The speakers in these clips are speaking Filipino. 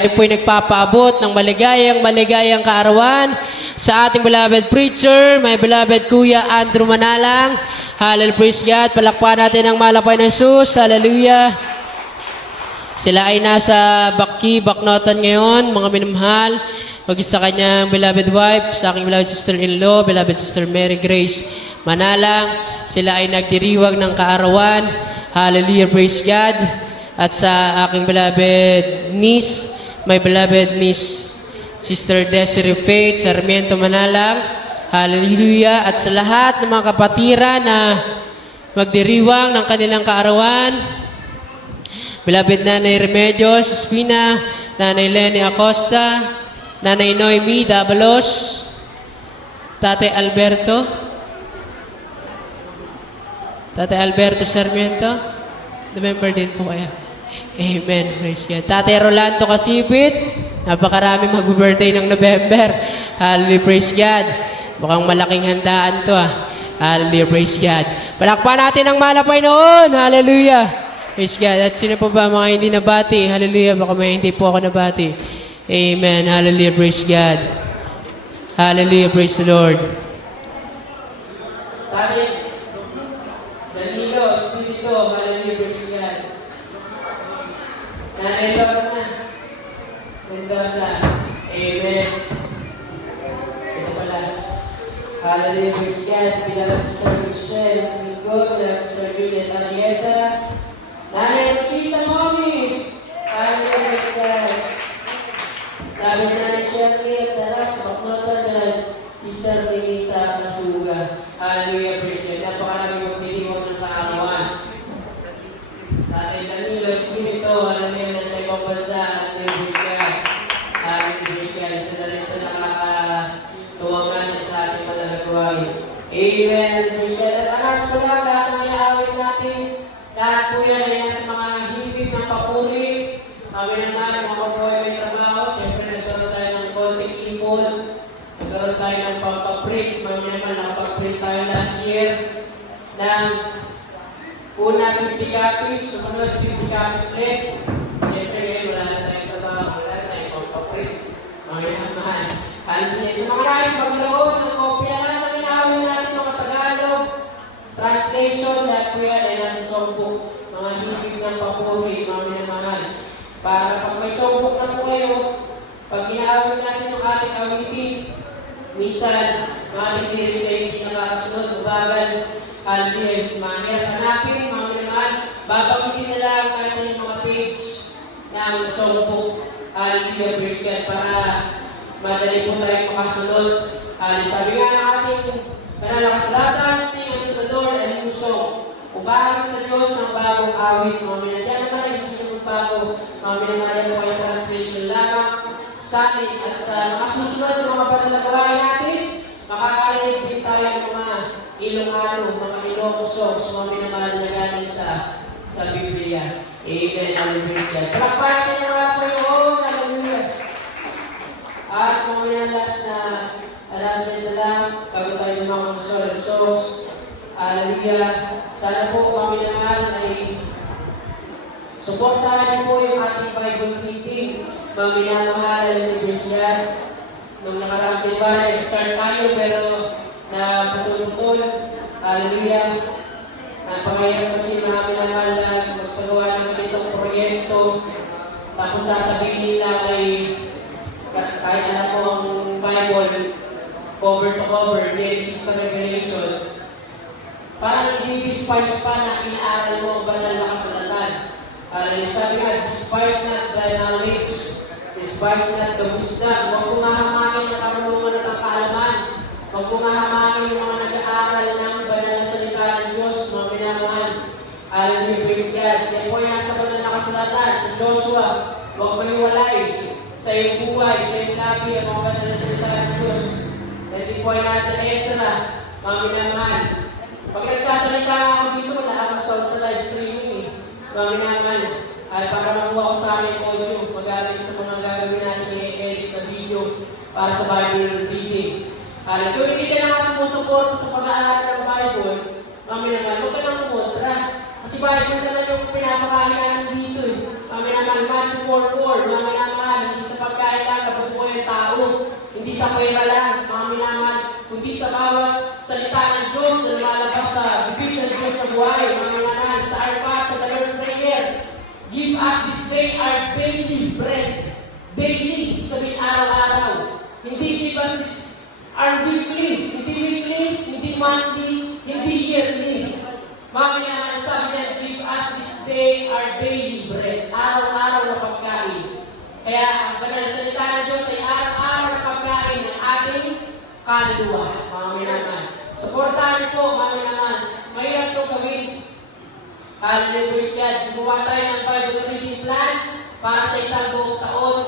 Tayo po'y nagpapaabot ng maligayang kaarawan sa ating beloved preacher, my beloved Kuya Andrew Manalang. Hallelujah, praise God. Palakpakan natin ang malapay ng Jesus. Hallelujah. Sila ay nasa Baknotan ngayon, mga minamahal. Maging sa kanyang beloved wife, sa aking beloved sister-in-law, beloved sister Mary Grace Manalang. Sila ay nagdiriwag ng kaarawan. Hallelujah, praise God. At sa aking beloved niece, my beloved niece, Sister Desiree Faith Sarmiento Manalang. Hallelujah. At sa lahat ng mga kapatiran na magdiriwang ng kanilang kaarawan, beloved Nanay Remedios Espina, Nanay Lenny Acosta, Nanay Noemi Dabalos, Tate Alberto Sarmiento, remember din po kaya. Amen. Praise God. Tate Rolando Kasipit, napakarami mag-birthday ng November. Hallelujah. Praise God. Mukhang malaking handaan to Hallelujah. Praise God. Palakpan natin ang malapay noon. Hallelujah. Praise God. At sino po ba mga hindi nabati? Hallelujah. Baka may hindi po ako nabati. Amen. Hallelujah. Praise God. Hallelujah. Praise the Lord. Tate Danilo, Spirito, hallelujah. Praise God. Nanay Lorna Mendoza, amen. Ito pala. Hallelujah, praise God. Beloved Sister Michelle Mingo, beloved Sister Juliet Arieta, Nanay Rosita Momis, hallelujah, praise God. Nabi na Nanay Shirley at Darap sa Baknotan na Sister Renita Masuga, hallelujah, praise God. Napakaraming magdiriwang ng kaarawan. Tatay Danilo Espirito, hallelujah, nasa ibang bansa, hallelujah, praise God. Hallelujah, praise God. Isa na rin sa nakakatuwang natin sa ating malalagaway. Amen, praise God. At anas po lang, lahat ng inaawit natin, lahat po yan ay nasa mga hibig ng papuri. Kami naman, mga kapoy may trabaho, siyempre nagkaroon tayo ng konting ipon, nagkaroon tayo ng pampaprint. Kami naman, nakapaprint tayo last year ng una 50 copies, sumunod 50 copies ulit. Siyempre ngayon, wala na tayong trabaho, wala na tayong pampaprint. Mga yaman. Hallelujah. Sa mga nais magloon ng kopya na ng inaawin natin mga Tagalog, translation, lahat po yan ay nasa songbook. Mga hibig ng papuri, mga minamahal. Para pag may songbook na po kayo, pag inaawin natin yung ating awitin, minsan, mga hindi sa hindi nakakasunod, ubagal, hallelujah, mahirap hanapin, mga minamahal, babagitin na lang natin yung mga page ng songbook, hallelujah, praise God, para madali po tayo makasunod. Sabi nga ng ating panalakasulatan, sing unto the Lord a new song. Umawit sa Diyos ng bagong awit, mga minamahal. Yan naman ay hindi naman bago, mga minamahal, po ay translation lamang sa atin at sa mga susunod ng mga panalagawa natin, makakarinig din tayo ng mga Ilocano, mga Ilocos, mga minamahal na galing sa Biblia. Amen. Hallelujah. Palakpakan natin ang mga Panginoon. Hallelujah. At mga minalas na announcement na lang, bago tayo ng mga songs. Hallelujah. Sana po mga minamahal ay suportahan po yung ating Bible reading. Mga minamahal ay Universidad. Nung nakaraang diba, start tayo pero naputol-putol. Hallelujah. Pangayang kasi mga minamahal na magsagawa ng ganitong proyekto. Tapos sasabihin nila ay kahit alam mo ang Bible, cover to cover, Genesis to Revelation, parang i-despise pa na inaaral mo ang banal na kasulatan. Sabi nga, despise not the knowledge, despise not the wisdom. Huwag kong mahamakin ang karunungan at ang kaalaman. Huwag kong mahamakin yung mga nag-aaral ng banal na salita ng Diyos, mga minamahal. Hallelujah, praise God. Yan po ay nasa banal na kasulatan. Sa Joshua, huwag mahiwalay sa iyong buhay, sa iyong labi, ang mga banal na salita ng Diyos. Yan po ay nasa Ezra, mga minamahal. Pag nagsasalita ako dito, wala akong sound sa live streaming mga minamahal. At para makuha ko sa amin audio, magaling sa mga gagawin natin i-edit na video para sa Bible reading. Kung hindi ka na sumusuporta sa pag-aaral ng Bible, mga minamahal, huwag ka nang kumontra. Kasi Bible na lang yung pinapakain natin dito. Mga minamahal, Matthew 4:4, mga minamahal, sa bawat salita ng Diyos na lumalabas sa bibig ng Diyos sa buhay. Mga naman, sa our part, sa the Lord's Prayer, give us this day our daily bread. Daily, sabihin araw-araw. Hindi give us this, our weekly, hindi monthly, hindi yearly. Mga naman, sabi niya, give us this day our daily bread. Araw-araw na pagkain. Kaya ang banal na salita ng Diyos ay araw-araw na pagkain ng ating kaluluwa. Mga naman. Suportahan po, mga naman. Mahirap ito gawin. Hallelujah, Christian. Gumawa tayo ng Bible reading plan para sa isang buong taon.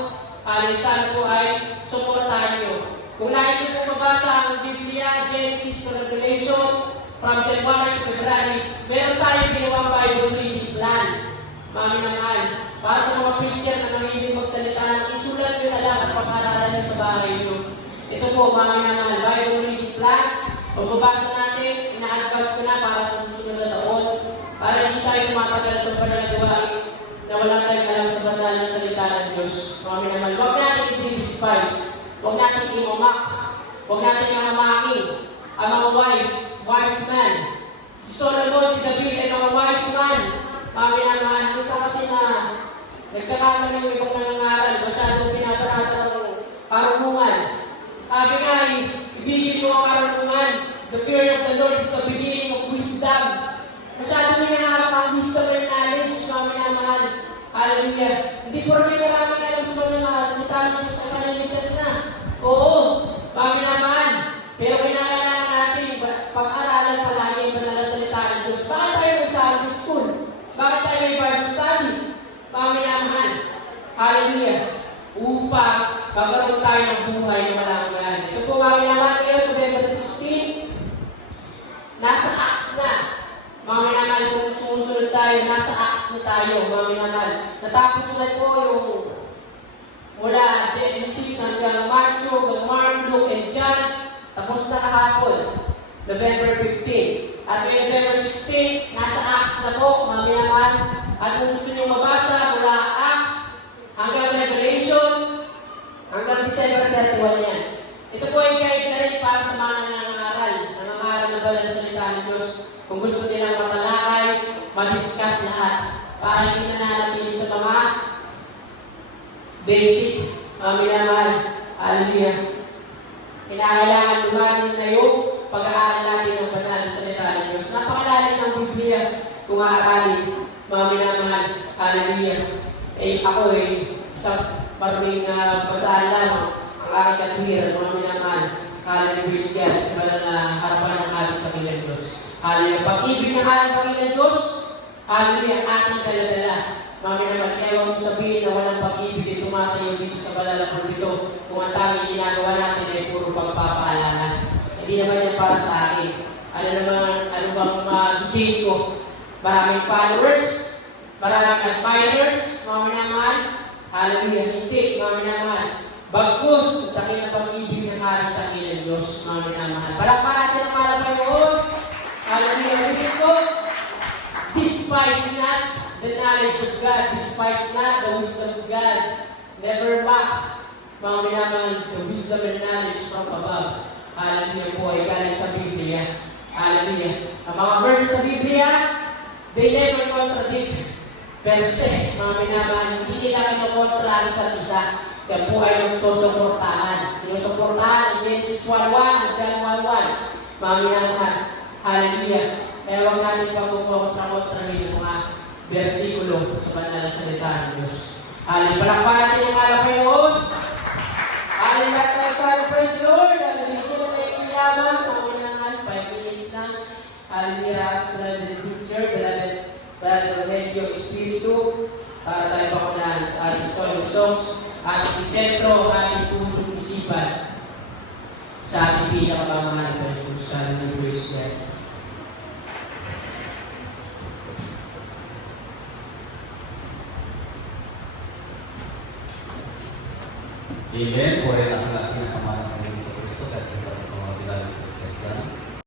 Sana po ay suportahan nyo. Kung nais nyo po mabasa ang Biblia, Genesis to Revelation, from January to February, meron tayong ginawang Bible reading plan. Mga naman. Para sa mga preacher na mahilig magsalita ng isulat nyo na lang at pag-aralan nyo sa bahay nyo. Ito po, mga naman, Bible reading plan. Pagbabasa natin, ina-advance ko na para sa susunod na taon. Para hindi tayo tumatagal sa panalagawain na wala tayong alam sa banal na salita ng Diyos. Mga naman, huwag natin i-despise. Huwag natin i-umak. Huwag natin i-hamakin. Ang mga wise man. Si Solomon, si David ay mga wise man. Mga naman, isa kasi na nagkakamali yung ibang nangangaral, masyadong pinaparata ng karunungan. Sabi nga, ibigin mo ang karunungan. The fear of the Lord is the beginning of wisdom. Masyadong hinahamak ang wisdom and knowledge, mga naman. Hallelujah. Hindi po rin kailangan alam sa mga salita ng Diyos sa kanaligtas na. Oo, mga naman. Pero kinakailangan natin pag-aralan palagi yung banal na salita ng Diyos. Bakit tayo may Sunday school? Bakit tayo may Bible study? Mga naman. Hallelujah. Upang magkaroon tayo ng buhay na malanggan. Ito po mga naman ngayon, November 16, nasa Acts na. Mga naman, kung sumusunod tayo, nasa Acts na tayo, mga naman. Natapos na po yung mula Genesis hanggang Matthew, hanggang Mark, Luke, and John. Tapos na kahapon, November 15. At may November 16, nasa Acts na po, mga naman. At kung gusto nyo mabasa mula Acts hanggang Revelation, hanggang December 31 yan. Ito po ay guide na rin para sa mga nangangaral ng banal na salita ng Diyos. Kung gusto nilang matalakay, madiscuss lahat. Para hindi na nanatili sa mga basic, mga minamahal. Hallelujah. Kinakailangan lumanin na yung pag-aaral natin ng banal na salita ng Diyos. Napakalalim ng Biblia kung aaral, mga minamahal. Hallelujah. Ako isang maraming basahan lamang ang aking katuwiran, mga minamahal. Hallelujah, Christian, sa banal na harapan ng ating Panginoon Diyos. Hallelujah. Pag-ibig ng ating Panginoon Diyos, hallelujah, ating daladala. Mga naman, kaya huwag mo sabihin na walang pag-ibig ay tumatayo dito sa banal na pulpito kung ang tanging ginagawa natin ay puro pagpapaalala. Hindi naman yan para sa akin. Ano bang magiging ko? Maraming followers, maraming admirers, mga naman. Hallelujah, hindi, mga naman. Bagkus, sa akin ang pag-ibig ng ating Panginoon Diyos, mga naman. Palakpan natin ang malapayoon. Hallelujah, dito ko. Despise not the knowledge of God. Despise not the wisdom of God. Never mock, mga minaman, the wisdom and knowledge from above. Hallelujah po ay galing sa Biblia. Hallelujah. Ang mga verses sa Biblia, they never contradict per se. Mga minaman, hindi nila kinokontra sa isa. Kaya po ay magsusuportahan. Sinusuportahan ang Genesis 1:1 at John 1:1. Mga minaman, hallelujah. Kaya huwag natin pagkukontra-kontrahin yung mga versikulo sa banal na salita ng Diyos. Hallelujah. Palakpan natin yung Panginoon. Hallelujah. Praise the Lord. Hallelujah. Siya na ikilaman. Pangunangan, 5 minutes lang. Hallelujah. Beloved teacher, beloved Religio Espiritu, para tayo pangunahan sa ating Song of Songs at isentro ang ating pusong isipan sa ating pinakamamahal na Jesus. Hallelujah. Amen.